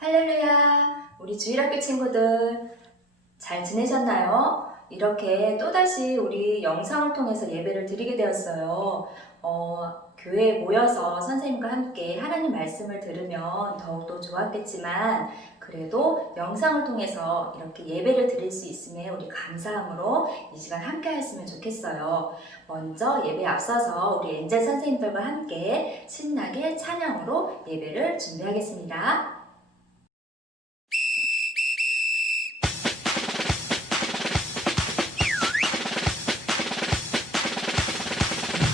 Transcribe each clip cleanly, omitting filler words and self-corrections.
할렐루야! 우리 주일학교 친구들 잘 지내셨나요? 이렇게 또다시 우리 영상을 통해서 예배를 드리게 되었어요. 교회에 모여서 선생님과 함께 하나님 말씀을 들으면 더욱더 좋았겠지만 그래도 영상을 통해서 이렇게 예배를 드릴 수 있음에 우리 감사함으로 이 시간 함께 했으면 좋겠어요. 먼저 예배에 앞서서 우리 엔젤 선생님들과 함께 신나게 찬양으로 예배를 준비하겠습니다.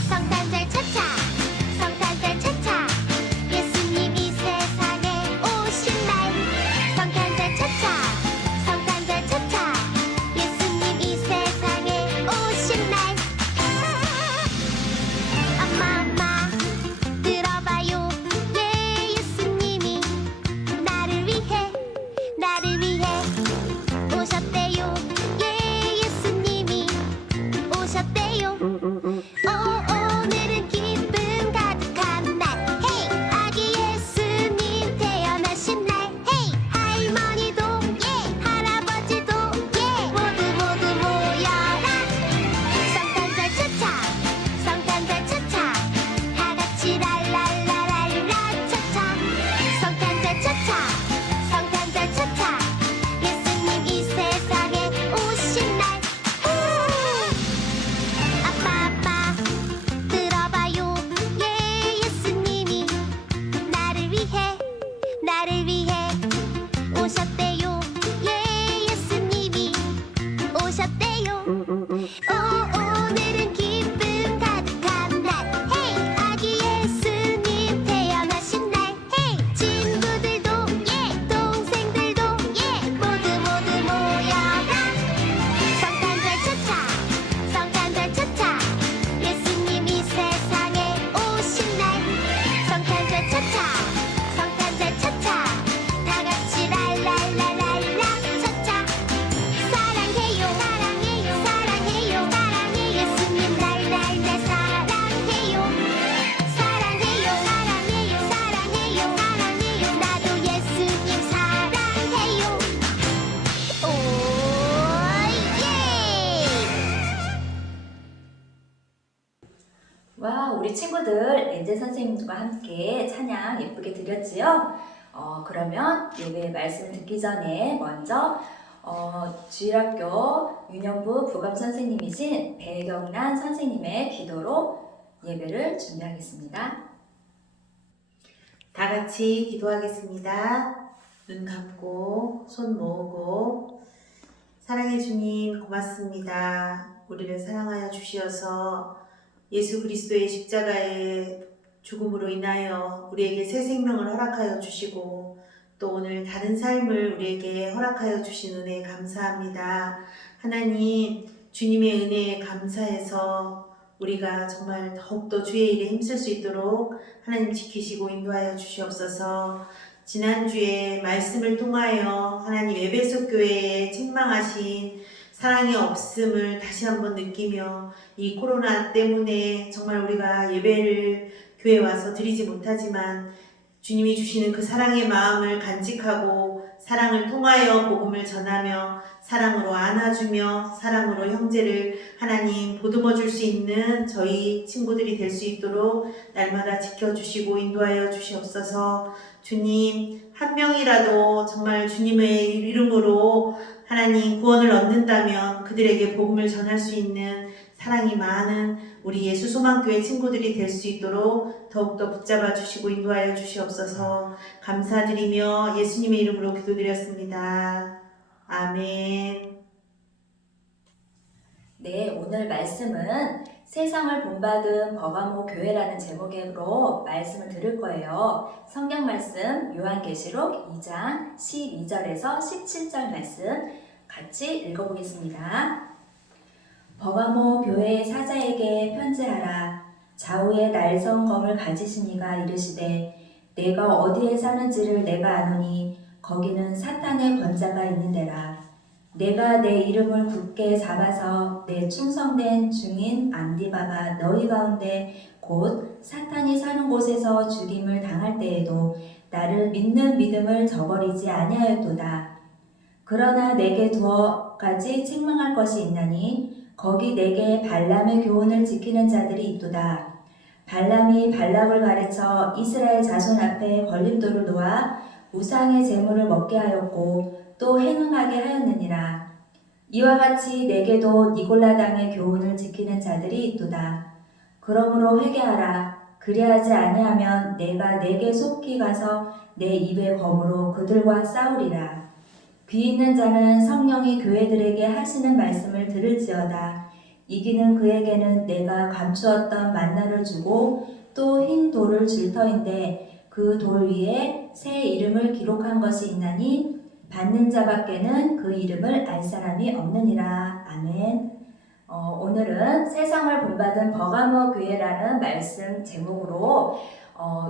성탄절 차차 성탄절 차차 예수님이 세상에 오신 날 성탄절 차차 성탄절 차차 예수님이 세상에 오신 날 엄마 들어봐요 예 예수님이 나를 위해 오셨대요 예 예수님이 오셨대요 오늘은 기쁨 가득한 날 헤이 아기 예수님 태어나신 날 헤이 할머니도 예 할아버지도 예 모두 모여라 성탄절 차차 다같이 랄랄라랄라 차차 성탄절 차차 예수님 이 세상에 오신 날 아빠 들어봐요 예 예수님이 나를 위해 오셨대요 예 예수님이 오셨대요 오늘은 기쁨 가득한 날 헤이 아기 예수님 태어나신 날 헤이 친구들도 예 동생들도 예 모두 모여라 성탄절 차차 예수님이 세상에 오신 날 성탄절 차차 다같이 랄랄라랄라 차차 사랑해요 예수님 날 사랑해요 나도 예수님 사랑해요 와, 우리 친구들 엔젤 선생님과 함께 찬양 예쁘게 드렸지요? 그러면 예배 말씀 듣기 전에 먼저 주일학교 유년부 부감 선생님이신 배경란 선생님의 기도로 예배를 준비하겠습니다. 다 같이 기도하겠습니다. 눈 감고 손 모으고 사랑해 주님 고맙습니다. 우리를 사랑하여 주시어서 예수 그리스도의 십자가의 죽음으로 인하여 우리에게 새 생명을 허락하여 주시고 또 오늘 다른 삶을 우리에게 허락하여 주신 은혜에 감사합니다. 하나님 주님의 은혜에 감사해서 우리가 정말 더욱더 주의 일에 힘쓸 수 있도록 하나님 지키시고 인도하여 주시옵소서. 지난주에 말씀을 통하여 하나님 에베소 교회에 책망하신 사랑의 없음을 다시 한번 느끼며 이 코로나 때문에 정말 우리가 예배를 교회에 와서 드리지 못하지만 주님이 주시는 그 사랑의 마음을 간직하고 사랑을 통하여 복음을 전하며 사랑으로 안아주며 사랑으로 형제를 하나님 보듬어 줄 수 있는 저희 친구들이 될 수 있도록 날마다 지켜주시고 인도하여 주시옵소서. 주님 한 명이라도 정말 주님의 이름으로 하나님 구원을 얻는다면 그들에게 복음을 전할 수 있는 사랑이 많은 우리 예수 소망교회 친구들이 될 수 있도록 더욱더 붙잡아 주시고 인도하여 주시옵소서. 감사드리며 예수님의 이름으로 기도드렸습니다. 아멘. 네, 오늘 말씀은 세상을 본받은 버가모 교회라는 제목으로 말씀을 들을 거예요. 성경 말씀 요한계시록 2장 12절에서 17절 말씀 같이 읽어보겠습니다. 버가모 교회의 사자에게 편지하라. 좌우에 날선 검을 가지신 이가 이르시되 내가 어디에 사는지를 내가 아노니 거기는 사탄의 권자가 있는 데라. 내가 내 이름을 굳게 잡아서 내 충성된 증인 안디바가 너희 가운데 곧 사탄이 사는 곳에서 죽임을 당할 때에도 나를 믿는 믿음을 저버리지 아니하였도다. 그러나 내게 두어 가지 책망할 것이 있나니 거기 내게 발람의 교훈을 지키는 자들이 있도다. 발람이 발락을 가르쳐 이스라엘 자손 앞에 걸림돌을 놓아 우상의 제물을 먹게 하였고 또 행응하게 하였느니라. 이와 같이 내게도 니골라 당의 교훈을 지키는 자들이 있도다. 그러므로 회개하라. 그리하지 아니하면 내가 내게 속히 가서 내 입의 검으로 그들과 싸우리라. 귀 있는 자는 성령이 교회들에게 하시는 말씀을 들을지어다. 이기는 그에게는 내가 감추었던 만나를 주고 또 흰 돌을 줄 터인데 그 돌 위에 새 이름을 기록한 것이 있나니 받는 자밖에는 그 이름을 알 사람이 없느니라. 아멘. 오늘은 세상을 본받은 버가모 교회라는 말씀 제목으로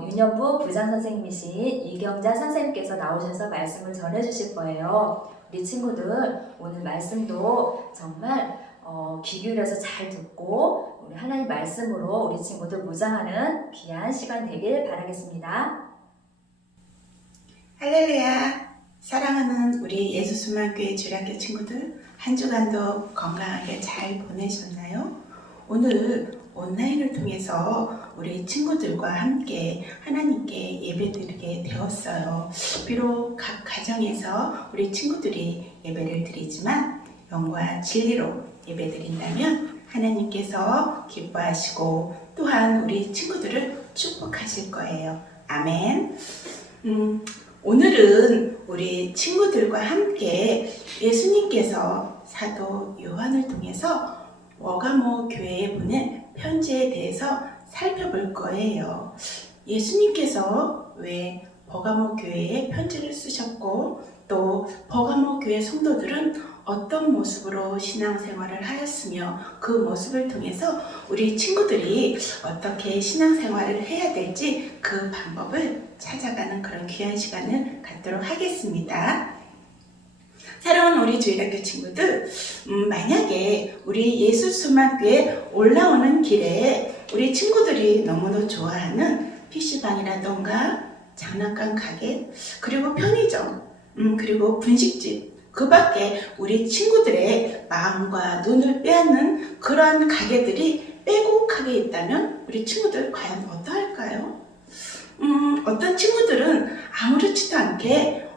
유년부 부장 선생님이신 이경자 선생님께서 나오셔서 말씀을 전해주실 거예요. 우리 친구들 오늘 말씀도 정말 귀 기울여서 잘 듣고 우리 하나님 말씀으로 우리 친구들 무장하는 귀한 시간 되길 바라겠습니다. 할렐루야! 사랑하는 우리 예수수만교회 주일학교 친구들, 한 주간도 건강하게 잘 보내셨나요? 오늘 온라인을 통해서 우리 친구들과 함께 하나님께 예배드리게 되었어요. 비록 각 가정에서 우리 친구들이 예배를 드리지만 영과 진리로 예배드린다면 하나님께서 기뻐하시고 또한 우리 친구들을 축복하실 거예요. 아멘. 오늘은 우리 친구들과 함께 예수님께서 사도 요한을 통해서 버가모 교회에 보낸 편지에 대해서 살펴볼 거예요. 예수님께서 왜 버가모 교회에 편지를 쓰셨고 또 버가모 교회 성도들은 어떤 모습으로 신앙생활을 하였으며 그 모습을 통해서 우리 친구들이 어떻게 신앙생활을 해야 될지 그 방법을 찾아가는 그런 귀한 시간을 갖도록 하겠습니다. 사랑하는 우리 주일학교 친구들, 만약에 우리 예수수만교회 올라오는 길에 우리 친구들이 너무도 좋아하는 PC방이라던가 장난감 가게, 그리고 편의점, 그리고 분식집, 그 밖에 우리 친구들의 마음과 눈을 빼앗는 그런 가게들이 빼곡하게 있다면 우리 친구들 과연 어떠할까요? 어떤 친구들은 아무렇지도 않게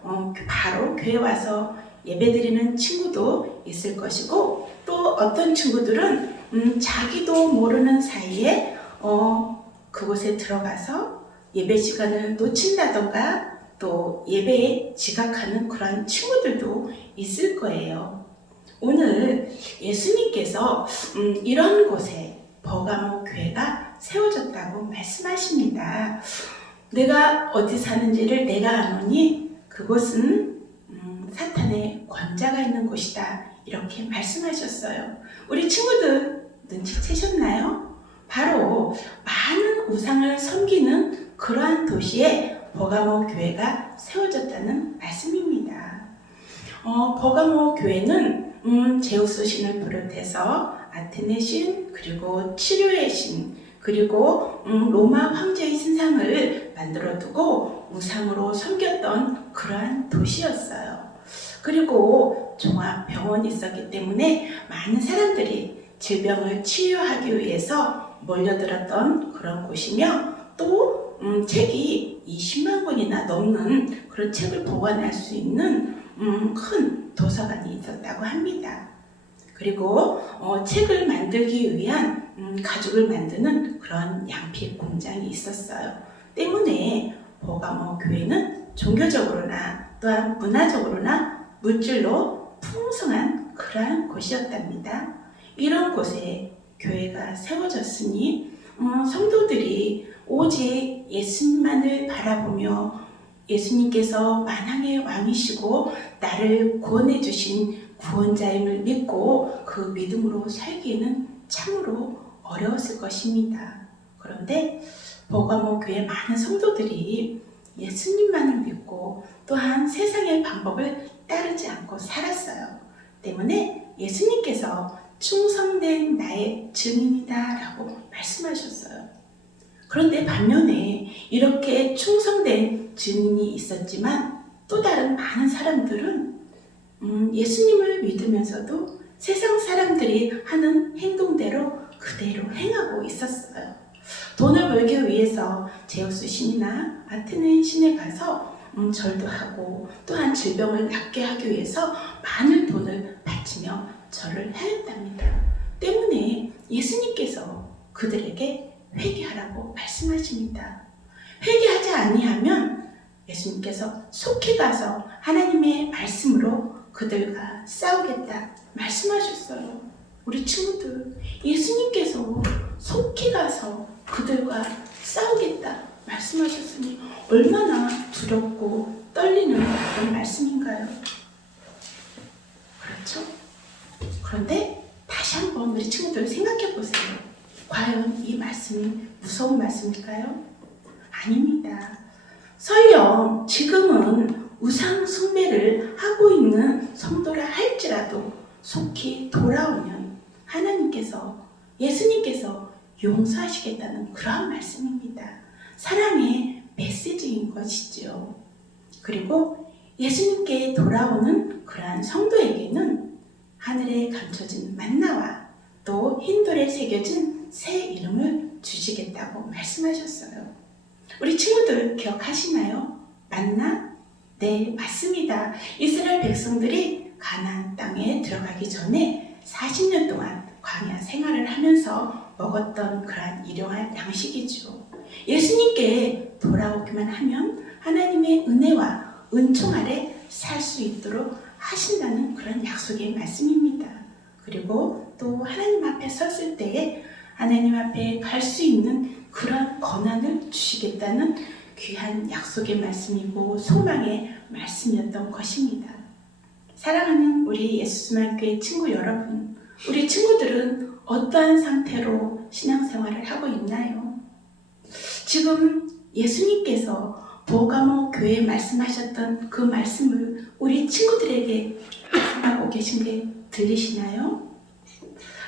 바로 교회 와서 예배드리는 친구도 있을 것이고 또 어떤 친구들은 자기도 모르는 사이에 그곳에 들어가서 예배 시간을 놓친다던가 또 예배에 지각하는 그런 친구들도 있을 거예요. 오늘 예수님께서 이런 곳에 버가모 교회가 세워졌다고 말씀하십니다. 내가 어디 사는지를 내가 아노니 그곳은 사탄의 권자가 있는 곳이다, 이렇게 말씀하셨어요. 우리 친구들 눈치채셨나요? 바로 많은 우상을 섬기는 그러한 도시에 버가모 교회가 세워졌다는 말씀입니다. 버가모 교회는 제우스 신을 비롯해서 아테네 신, 그리고 치료의 신, 그리고 로마 황제의 신상을 만들어 두고 우상으로 섬겼던 그러한 도시였어요. 그리고 종합병원이 있었기 때문에 많은 사람들이 질병을 치유하기 위해서 몰려들었던 그런 곳이며 또 책이 20만 권이나 넘는 그런 책을 보관할 수 있는 큰 도서관이 있었다고 합니다. 그리고 책을 만들기 위한 가죽을 만드는 그런 양피 공장이 있었어요. 때문에 버가모 교회는 종교적으로나 또한 문화적으로나 물질로 풍성한 그러한 곳이었답니다. 이런 곳에 교회가 세워졌으니 성도들이 오직 예수님만을 바라보며 예수님께서 만왕의 왕이시고 나를 구원해 주신 구원자임을 믿고 그 믿음으로 살기에는 참으로 어려웠을 것입니다. 그런데 버가모 교회 많은 성도들이 예수님만을 믿고 또한 세상의 방법을 따르지 않고 살았어요. 때문에 예수님께서 충성된 나의 증인이다 라고 말씀하셨어요. 그런데 반면에 이렇게 충성된 증인이 있었지만 또 다른 많은 사람들은 예수님을 믿으면서도 세상 사람들이 하는 행동대로 그대로 행하고 있었어요. 돈을 벌기 위해서 제우스 신이나 아테네 신에 가서 절도 하고 또한 질병을 낫게 하기 위해서 많은 돈을 바치며 절을 하였답니다. 때문에 예수님께서 그들에게 회개하라고 말씀하십니다. 회개하지 아니하면 예수님께서 속히 가서 하나님의 말씀으로 그들과 싸우겠다 말씀하셨어요. 우리 친구들, 예수님께서 속히 가서 그들과 싸우겠다 말씀하셨으니 얼마나 두렵고 떨리는 그런 말씀인가요? 그렇죠? 그런데 다시 한번 우리 친구들 생각해 보세요. 과연 이 말씀이 무서운 말씀일까요? 아닙니다. 설령 지금은 우상 숭배를 하고 있는 성도라 할지라도 속히 돌아오면 하나님께서, 예수님께서 용서하시겠다는 그러한 말씀입니다. 사랑의 메시지인 것이지요. 그리고 예수님께 돌아오는 그러한 성도에게는 하늘에 감춰진 만나와 또 흰돌에 새겨진 새 이름을 주시겠다고 말씀하셨어요. 우리 친구들 기억하시나요? 만나? 네, 맞습니다. 이스라엘 백성들이 가나안 땅에 들어가기 전에 40년 동안 광야 생활을 하면서 먹었던 그러한 일용할 양식이죠. 예수님께 돌아오기만 하면 하나님의 은혜와 은총 아래 살 수 있도록 하신다는 그런 약속의 말씀입니다. 그리고 또 하나님 앞에 섰을 때에 하나님 앞에 갈 수 있는 그런 권한을 주시겠다는 귀한 약속의 말씀이고 소망의 말씀이었던 것입니다. 사랑하는 우리 예수스만교회 친구 여러분, 우리 친구들은 어떠한 상태로 신앙생활을 하고 있나요? 지금 예수님께서 버가모 교회에 말씀하셨던 그 말씀을 우리 친구들에게 말씀하고 계신 게 들리시나요?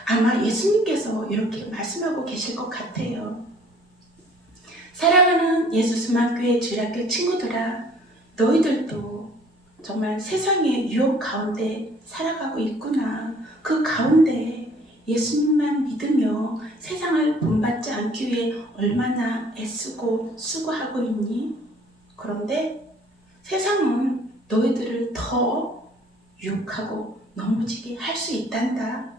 아마 예수님께서 이렇게 말씀하고 계실 것 같아요. 사랑하는 예수스만교회 주일학교 친구들아, 너희들도 정말 세상의 유혹 가운데 살아가고 있구나. 그 가운데 예수님만 믿으며 세상을 본받지 않기 위해 얼마나 애쓰고 수고하고 있니? 그런데 세상은 너희들을 더 유혹하고 넘어지게 할 수 있단다.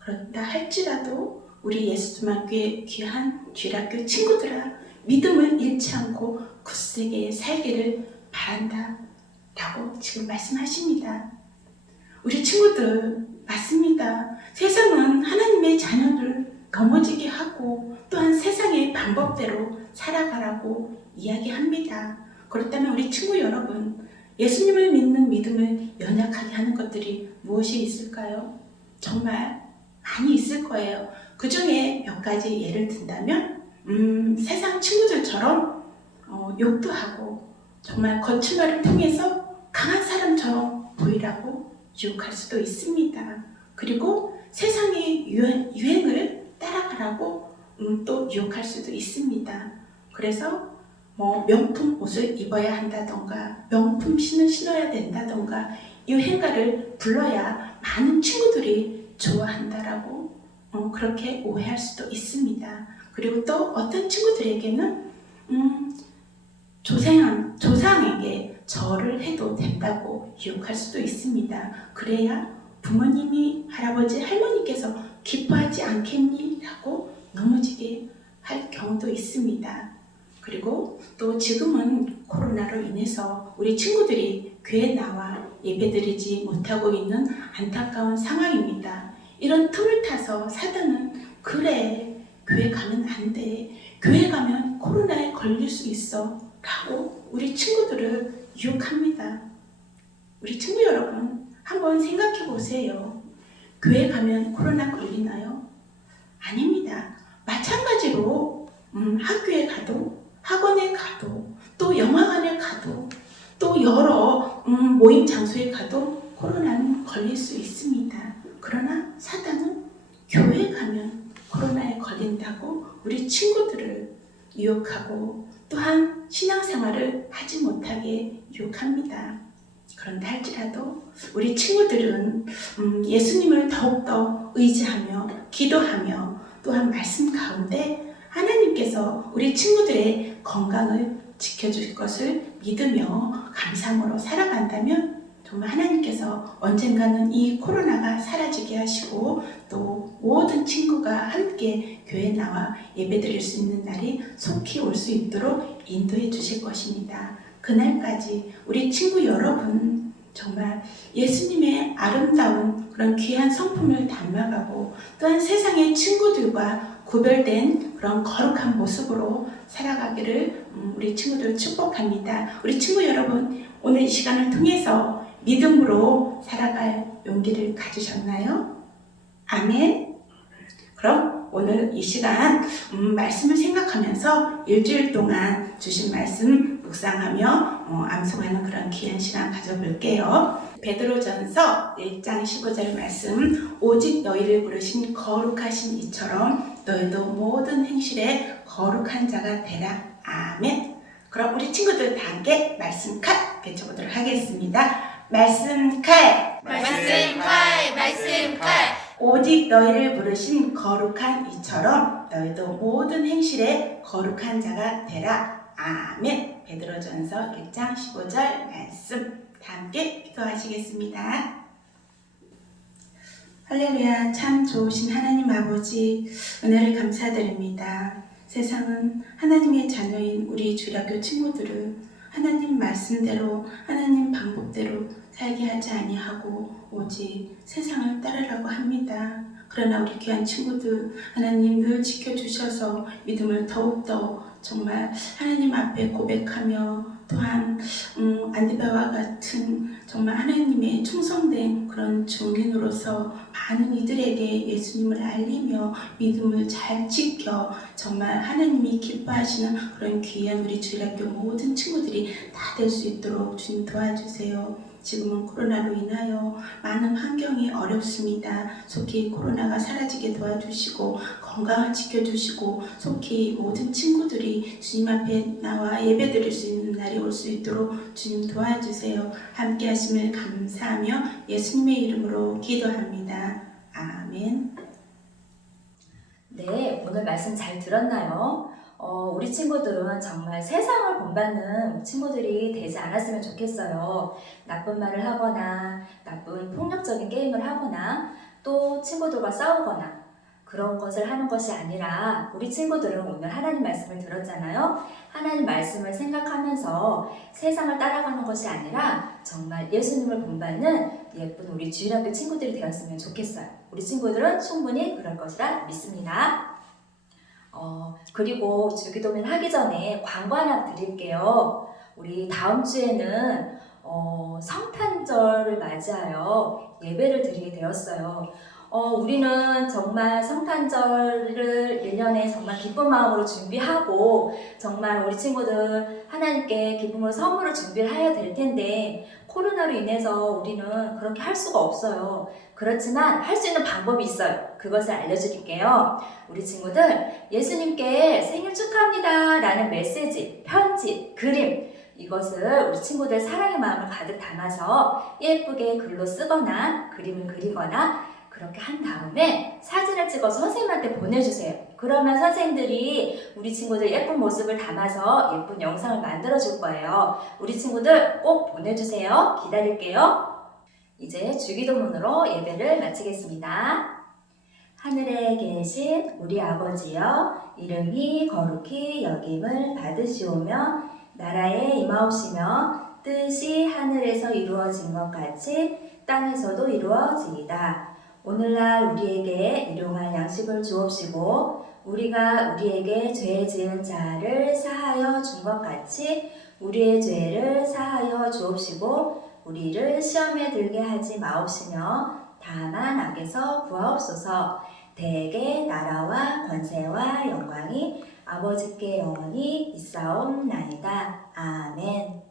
그렇다 할지라도 우리 예수스만교회 귀한 주일학교 친구들아, 믿음을 잃지 않고 굳세게 살기를 바란다 라고 지금 말씀하십니다. 우리 친구들, 맞습니다. 세상은 하나님의 자녀를 넘어지게 하고 또한 세상의 방법대로 살아가라고 이야기합니다. 그렇다면 우리 친구 여러분, 예수님을 믿는 믿음을 연약하게 하는 것들이 무엇이 있을까요? 정말 많이 있을 거예요. 그 중에 몇 가지 예를 든다면 세상 친구들처럼 욕도 하고 정말 거친 말을 통해서 강한 사람처럼 보이라고 유혹할 수도 있습니다. 그리고 세상의 유행을 따라가라고 또 유혹할 수도 있습니다. 그래서 명품 옷을 입어야 한다던가 명품 신을 신어야 된다던가 유행가를 불러야 많은 친구들이 좋아한다라고 그렇게 오해할 수도 있습니다. 그리고 또 어떤 친구들에게는 조상에게 절을 해도 된다고 유혹할 수도 있습니다. 그래야 부모님이, 할아버지, 할머니께서 기뻐하지 않겠니? 라고 넘어지게 할 경우도 있습니다. 그리고 또 지금은 코로나로 인해서 우리 친구들이 교회에 나와 예배드리지 못하고 있는 안타까운 상황입니다. 이런 틈을 타서 사단은 그래, 교회 가면 안 돼, 교회 가면 코로나에 걸릴 수 있어 라고 우리 친구들을 유혹합니다. 우리 친구 여러분, 한번 생각해 보세요. 교회 가면 코로나 걸리나요? 아닙니다. 마찬가지로 학교에 가도, 학원에 가도, 또 영화관에 가도, 또 여러 모임 장소에 가도 코로나는 걸릴 수 있습니다. 그러나 사단은 교회 가면 코로나에 걸린다고 우리 친구들을 유혹하고 또한 신앙생활을 하지 못하게 유혹합니다. 그런데 할지라도 우리 친구들은 예수님을 더욱더 의지하며 기도하며 또한 말씀 가운데 하나님께서 우리 친구들의 건강을 지켜줄 것을 믿으며 감사함으로 살아간다면 정말 하나님께서 언젠가는 이 코로나가 사라지게 하시고 또 모든 친구가 함께 교회에 나와 예배드릴 수 있는 날이 속히 올 수 있도록 인도해 주실 것입니다. 그날까지 우리 친구 여러분 정말 예수님의 아름다운 그런 귀한 성품을 닮아가고 또한 세상의 친구들과 구별된 그런 거룩한 모습으로 살아가기를 우리 친구들 축복합니다. 우리 친구 여러분, 오늘 이 시간을 통해서 믿음으로 살아갈 용기를 가지셨나요? 아멘. 그럼 오늘 이 시간 말씀을 생각하면서 일주일 동안 주신 말씀 묵상하며 암송하는 그런 귀한 시간 가져볼게요. 베드로전서 1장 15절 말씀, 오직 너희를 부르신 거룩하신 이처럼 너희도 모든 행실에 거룩한 자가 되라. 아멘. 그럼 우리 친구들 다 함께 말씀 컷 외쳐보도록 하겠습니다. 말씀 칼, 말씀 칼, 말씀 칼. 오직 너희를 부르신 거룩한 이처럼 너희도 모든 행실에 거룩한 자가 되라. 아멘. 베드로전서 1장 15절 말씀 다 함께 기도하시겠습니다. 할렐루야. 참 좋으신 하나님 아버지, 은혜를 감사드립니다. 세상은 하나님의 자녀인 우리 주일학교 친구들을 하나님 말씀대로 하나님 방법대로 살게 하지 아니하고 오직 세상을 따르라고 합니다. 그러나 우리 귀한 친구들 하나님 늘 지켜주셔서 믿음을 더욱더 정말 하나님 앞에 고백하며 또한 안디바와 같은 정말 하나님의 충성된 그런 증인으로서 많은 이들에게 예수님을 알리며 믿음을 잘 지켜 정말 하나님이 기뻐하시는 그런 귀한 우리 주일학교 모든 친구들이 다 될 수 있도록 주님 도와주세요. 지금은 코로나로 인하여 많은 환경이 어렵습니다. 속히 코로나가 사라지게 도와주시고 건강을 지켜주시고 속히 모든 친구들이 주님 앞에 나와 예배드릴 수 있는 날이 올 수 있도록 주님 도와주세요. 함께 하심을 감사하며 예수님의 이름으로 기도합니다. 아멘. 네, 오늘 말씀 잘 들었나요? 우리 친구들은 정말 세상을 본받는 친구들이 되지 않았으면 좋겠어요. 나쁜 말을 하거나 나쁜 폭력적인 게임을 하거나 또 친구들과 싸우거나 그런 것을 하는 것이 아니라 우리 친구들은 오늘 하나님 말씀을 들었잖아요. 하나님 말씀을 생각하면서 세상을 따라가는 것이 아니라 정말 예수님을 본받는 예쁜 우리 주일학교 친구들이 되었으면 좋겠어요. 우리 친구들은 충분히 그럴 것이라 믿습니다. 그리고 주기도문 하기 전에 광고 하나 드릴게요. 우리 다음 주에는 성탄절을 맞이하여 예배를 드리게 되었어요. 우리는 정말 성탄절을 1년에 정말 기쁜 마음으로 준비하고 정말 우리 친구들 하나님께 기쁨으로 선물을 준비를 해야 될 텐데 코로나로 인해서 우리는 그렇게 할 수가 없어요. 그렇지만 할 수 있는 방법이 있어요. 그것을 알려드릴게요. 우리 친구들 예수님께 생일 축하합니다 라는 메시지, 편지, 그림 이것을 우리 친구들 사랑의 마음을 가득 담아서 예쁘게 글로 쓰거나 그림을 그리거나 그렇게 한 다음에 사진을 찍어서 선생님한테 보내주세요. 그러면 선생님들이 우리 친구들 예쁜 모습을 담아서 예쁜 영상을 만들어 줄 거예요. 우리 친구들 꼭 보내주세요. 기다릴게요. 이제 주기도문으로 예배를 마치겠습니다. 하늘에 계신 우리 아버지여, 이름이 거룩히 여김을 받으시오며 나라에 임하옵시며 뜻이 하늘에서 이루어진 것 같이 땅에서도 이루어지이다. 오늘날 우리에게 일용할 양식을 주옵시고 우리가 우리에게 죄 지은 자를 사하여 준 것 같이 우리의 죄를 사하여 주옵시고 우리를 시험에 들게 하지 마옵시며 다만 악에서 구하옵소서. 대개 나라와 권세와 영광이 아버지께 영원히 있사옵나이다. 아멘.